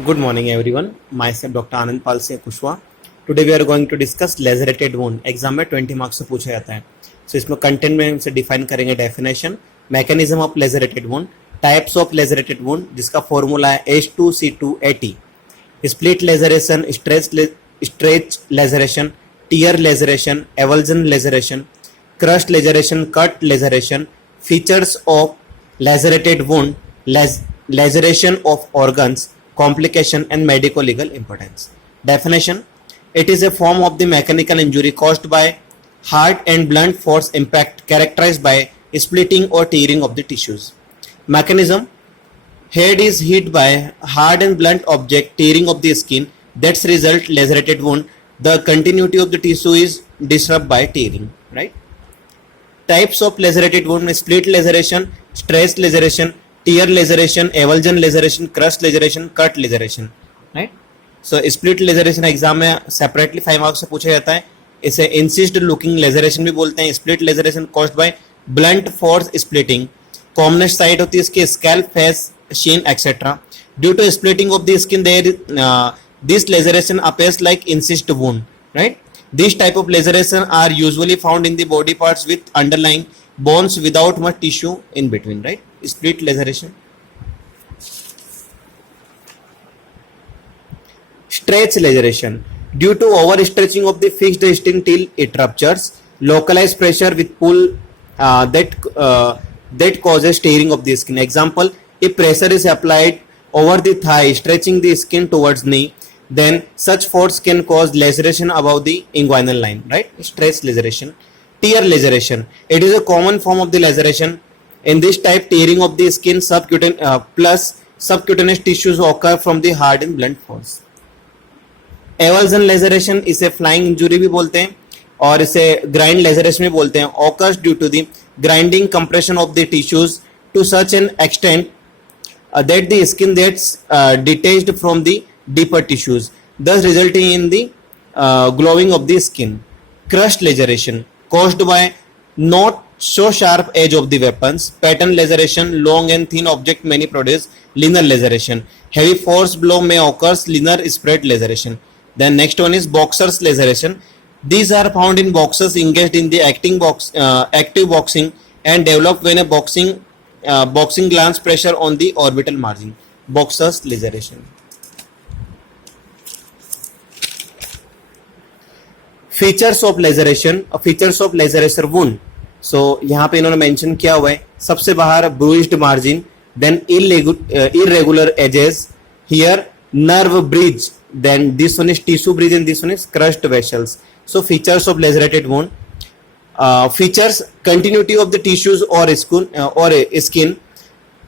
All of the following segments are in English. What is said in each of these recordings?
Good morning, everyone. Myself, Dr. Anand Pal Singh Kushwa. Today we are going to discuss lacerated wound. Exam में 20 marks से पूछा जाता है. So इसमें content में से डिफाइन करेंगे definition, mechanism of lacerated wound, types of lacerated wound जिसका फॉर्मूला है H2C2AT, split laceration, stretch laceration, tear laceration, avulsion laceration, crust laceration, cut laceration, features of lacerated wound, laceration of organs, complication and medico-legal importance. Definition: it is a form of the mechanical injury caused by hard and blunt force impact characterized by splitting or tearing of the tissues. Mechanism: head is hit by hard and blunt object tearing of the skin, that's result lacerated wound. The continuity of the tissue is disrupted by tearing, right? Types of lacerated wound: split laceration, stretch laceration, tear laceration, avulsion laceration, crust laceration, cut laceration, right? So split laceration exam में separately 5 marks से पूछा जाता है. इसे इंसिस्ड looking लेजरेशन भी बोलते हैं. Split laceration caused by blunt force splitting. Commonest site होती है इसकी scalp, face, shin etcetera. Due to splitting of the skin there this laceration appears like incist wound, right? This type of laceration are usually found in the body parts with underlying bones without much tissue in between, right? Split laceration. Stretch laceration: due to overstretching of the fixed skin till it ruptures, localized pressure with pull that causes tearing of the skin. Example: if pressure is applied over the thigh, stretching the skin towards knee, then such force can cause laceration above the inguinal line, right? Stretch laceration. Tear laceration: it is a common form of the laceration. In this type, tearing of the skin plus subcutaneous tissues occur from the hard and blunt force. Avulsion laceration इसे flying injury भी बोलते हैं और इसे grind laceration भी बोलते हैं. Occurs due to the grinding compression of the tissues to such an extent that the skin gets detached from the deeper tissues, thus resulting in the glowing of the skin. Crust laceration caused by not so sharp edge of the weapons. Pattern laceration: long and thin object many produce. Linear laceration: heavy force blow may occur. Linear spread laceration. Then next one is boxers laceration. These are found in boxers engaged in the active boxing and develop when a boxing glands pressure on the orbital margin. Boxers laceration. Features of laceration, features of laceration wound. So यहाँ पे इन्होंने mention किया हुआ है. सबसे बाहर bruised margin, then irregular edges, here nerve bridge, then this one is tissue bridge and this one is crust vessels. So features of lacerated wound. Features: continuity of the tissues or skin.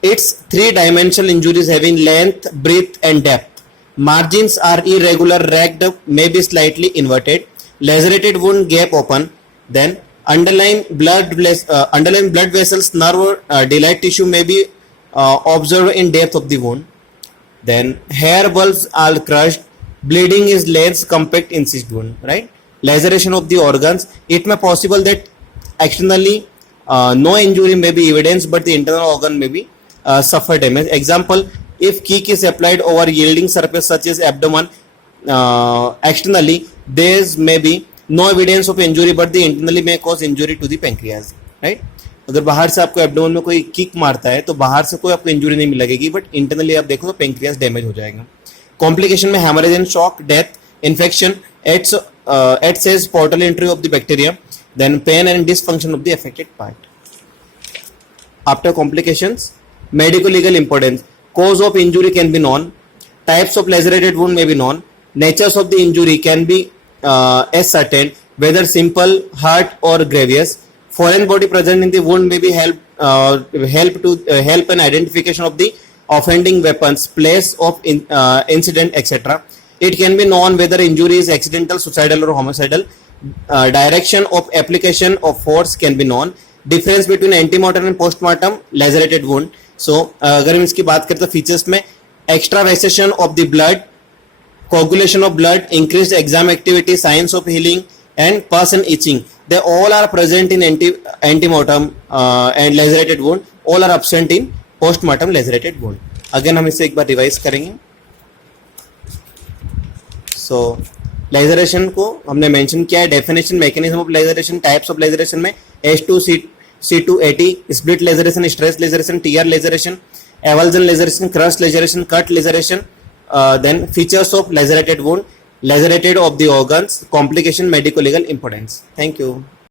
It's three-dimensional injuries having length, breadth and depth. Margins are irregular, ragged, may be slightly inverted. Lacerated wound gap open. Then underlying blood vessels, nerve, delayed tissue may be observed in depth of the wound. Then hair bulbs are crushed. Bleeding is less compact incisive wound, right? Laceration of the organs: it may possible that externally no injury may be evidenced, but the internal organ may be suffer damage. Example: if kick is applied over yielding surface such as abdomen, externally there may be no evidence of injury, but the internally may cause injury to the pancreas, right? अगर बाहर से आपको abdomen में कोई kick मारता है तो बाहर से कोई आपको इंजुरी नहीं लगेगी, बट इंटरनली आप देखो तो पेंक्रियास डैमेज हो जाएगा. कॉम्प्लिकेशन में haemorrhage and shock, death, infection, acts portal entry of the bacteria, then pain and dysfunction of the affected part. After complications, medico-legal importance: cause of injury can be known, types of lacerated wound may be known, natures of the injury can be ascertained, whether simple, hurt or grievous. Foreign body present in the wound may be help in identification of the offending weapons, place of incident, etc. It can be known whether injury is accidental, suicidal or homicidal. Direction of application of force can be known. Difference between antemortem and postmortem lacerated wound. So अगर हम इसकी बात करें तो features में extravasation of the blood, coagulation of blood, increased exam activity, signs of healing and pus and itching, they all are present in antemortem and lacerated wound. All are absent in postmortem lacerated wound. Again हम इसे एक बार revise करेंगे. सो लेजरेशन को हमने mention किया है, definition, mechanism of laceration, types of laceration में H2C280, split laceration, stress laceration, tear laceration, avulsion laceration, crust laceration, cut laceration, then features of lacerated wound, lacerated of the organs, complication, medico legal importance. Thank you.